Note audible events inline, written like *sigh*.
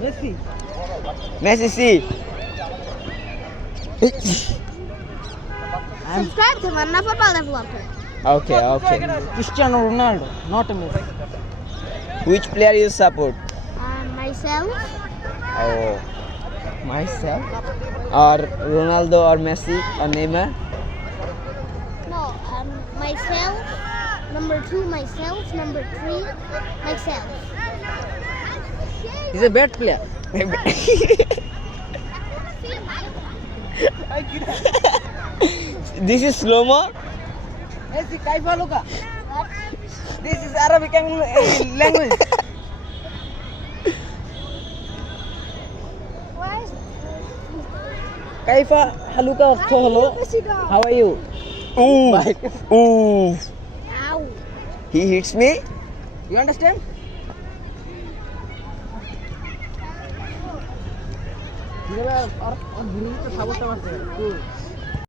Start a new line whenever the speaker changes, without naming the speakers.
Messi.
Messi, sim. *coughs*
um, Subscribe to my football developer.
Okay, okay.
Cristiano Ronaldo, not a Messi.
Which player you support?
Um, myself.
Oh, myself? Or Ronaldo or Messi or Neymar?
No, um, myself. Number two, myself. Number three, myself.
He's a bad player. But, like
I'm I'm *laughs* this is slow. mo.
*laughs* this is Arabic language. Kaifa Haluka of <thohalo. laughs> How are you?
Ooh. Mm. *laughs* Ooh. Mm. *laughs* *laughs* he hits me.
You understand? ব ি ল ে ব ে আর ভ ি ড ় ত ে খাবো তো আছে তো